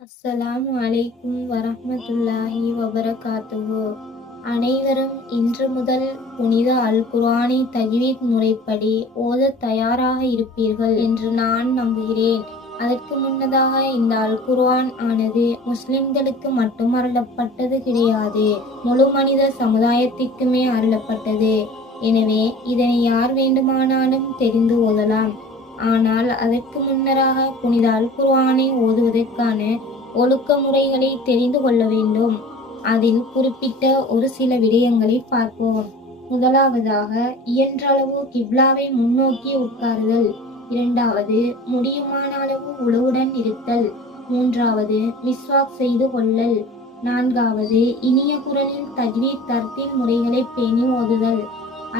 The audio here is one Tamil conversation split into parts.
அஸ்ஸலாம் அலைக்கும் வரமத்துல்லாஹி வபரகாத்துஹு. அனைவரும் இன்று முதல் புனித அல் குர்ஆனை தஜ்வீத் முறைப்படி ஓத தயாராக இருப்பீர்கள் என்று நான் நம்புகிறேன். அதற்கு முன்னதாக இந்த அல் குர்ஆன் ஆனது முஸ்லிம்களுக்கு மட்டும் அருளப்பட்டது கிடையாது முழு மனித சமுதாயத்திற்குமே அருளப்பட்டது. எனவே இதனை யார் வேண்டுமானாலும் தெரிந்து ஓதலாம். ஆனால் அதற்கு முன்னராக புனித அல் குர்ஆனை ஓதுவதற்கான ஒழுக்க முறைகளை தெரிந்து கொள்ள வேண்டும். அதில் குறிப்பிட்ட ஒரு சில விடயங்களை பார்ப்போம். முதலாவதாக இயன்றளவு கிப்லாவை முன்னோக்கி உட்காருதல். இரண்டாவது முடியுமான அளவு உழவுடன் இருத்தல். மூன்றாவது மிஸ்வாக் செய்து கொள்ளல். நான்காவது இனிய குரலில் தகிரி தர்த்தின் முறைகளை பேணி ஓதுதல்.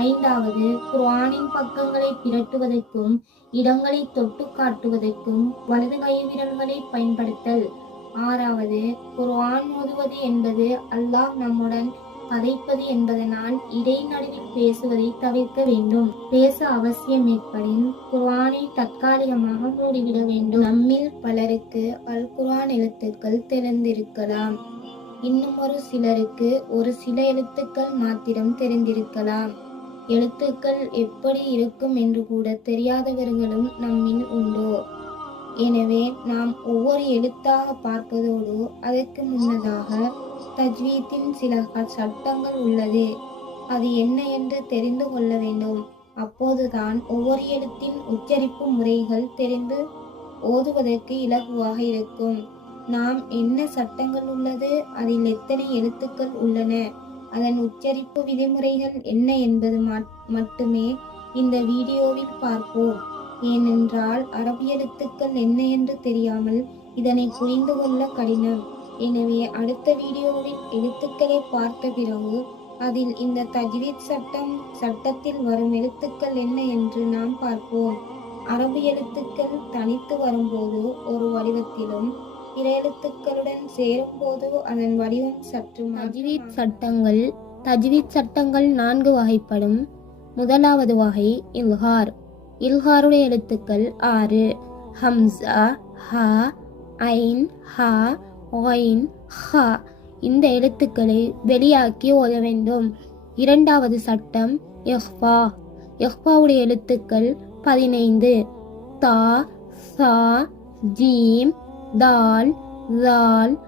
ஐந்தாவது குர்ஆனின் பக்கங்களை பிரட்டுவதற்கும் இடங்களை தொட்டு காட்டுவதற்கும் வலது கை விரல்களை பயன்படுத்தல். ஆறாவது குர்ஆன் ஓதுவது என்பது அல்லாஹ் நம்முடன் கதைப்பது என்பதனால் இடைநடுவில் பேசுவதை தவிர்க்க வேண்டும். பேச அவசியம் ஏற்படின் குர்ஆனை தற்காலிகமாக மூடிவிட வேண்டும். நம்மில் பலருக்கு அல் குர்ஆன் எழுத்துக்கள் தெரிந்திருக்கலாம். இன்னும் ஒரு சிலருக்கு ஒரு சில எழுத்துக்கள் மாத்திரம் தெரிந்திருக்கலாம். எழுத்துக்கள் எப்படி இருக்கும் என்று கூட தெரியாதவர்களும் நம்மில் உண்டோ? எனவே நாம் ஒவ்வொரு எழுத்தாக பார்ப்பதோடு அதற்கு முன்னதாக தஜ்வீத்தின் சில சட்டங்கள் உள்ளது. அது என்ன என்று தெரிந்து கொள்ள வேண்டும். அப்போதுதான் ஒவ்வொரு எழுத்தின் உச்சரிப்பு முறைகள் தெரிந்து ஓதுவதற்கு இலகுவாக இருக்கும். நாம் என்ன சட்டங்கள் உள்ளது? அதில் எத்தனை எழுத்துக்கள் உள்ளன? அதன் உச்சரிப்பு விதிமுறைகள் என்ன என்பது மட்- மட்டுமே இந்த வீடியோவில் பார்ப்போம். ஏனென்றால் அரபி எழுத்துக்கள் என்ன என்று தெரியாமல் இதனை புரிந்து கொள்ள கடினம். எனவே அடுத்த வீடியோவில் எழுத்துக்களை பார்த்த பிறகு அதில் இந்த தஜ்வீத் சட்டம் சட்டத்தில் வரும் எழுத்துக்கள் என்ன என்று நாம் பார்ப்போம். அரபு எழுத்துக்கள் தனித்து வரும்போது ஒரு வடிவத்திலும் பிற சேரும்போது அதன் வடிவம் சற்று தஜ்வீத் சட்டங்கள் தஜ்வீத் சட்டங்கள் நான்கு வகைப்படும். முதலாவது வகை இல்ஹார். இல்ஹாருடைய எழுத்துக்கள் ஆறு. ஹம்சா ஹா ஐன் ஹா ஒயின் ஹா. இந்த எழுத்துக்களை வெளியாக்கி ஓத வேண்டும். இரண்டாவது சட்டம் எஹ்பா எஹ்பாவுடைய எழுத்துக்கள் பதினைந்து. தா சா ஜீம் தால் லால்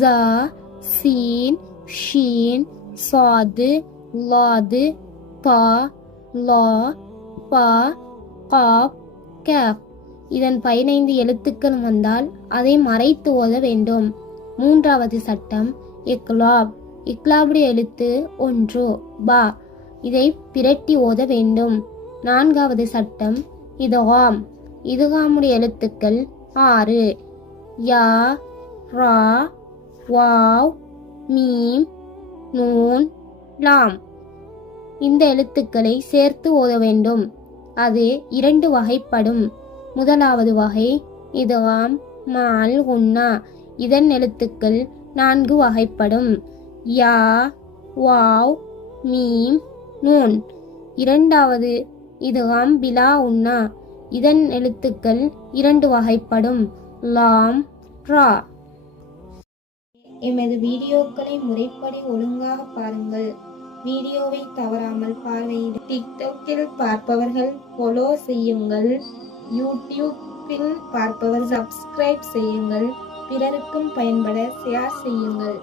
ஜா சீன் ஷீன் சாது லாது பா லா பா காப் கேப் இதன் பதினைந்து எழுத்துக்கள் வந்தால் அதை மறைத்து ஓத வேண்டும். மூன்றாவது சட்டம் இக்லாப். இக்லாபுடைய எழுத்து ஒன்று பா. இதை பிரட்டி ஓத வேண்டும். நான்காவது சட்டம் இதுகாம். இதுகாமுடைய எழுத்துக்கள் ஆறு. யா ரா வாவ் மீம் நூன் லாம். இந்த எழுத்துக்களை சேர்த்து ஓத வேண்டும். அது இரண்டு வகைப்படும். முதலாவது வகை இதுவாம் மால் உன்னா இதன் எழுத்துக்கள் நான்கு வகைப்படும். யா வாவ் மீம் நூன். இரண்டாவது இதுவாம் பிலா உன்னா இதன் எழுத்துக்கள் இரண்டு வகைப்படும். லாம் ரா. எமது வீடியோக்களை முறைப்படி ஒழுங்காக பாருங்கள். வீடியோவை தவறாமல் பார்வையிட டிக்டாக்கில் பார்ப்பவர்கள் ஃபாலோ செய்யுங்கள். யூடியூப்பில் பார்ப்பவர் சப்ஸ்கிரைப் செய்யுங்கள். பிறருக்கும் பயன்பட ஷேர் செய்யுங்கள்.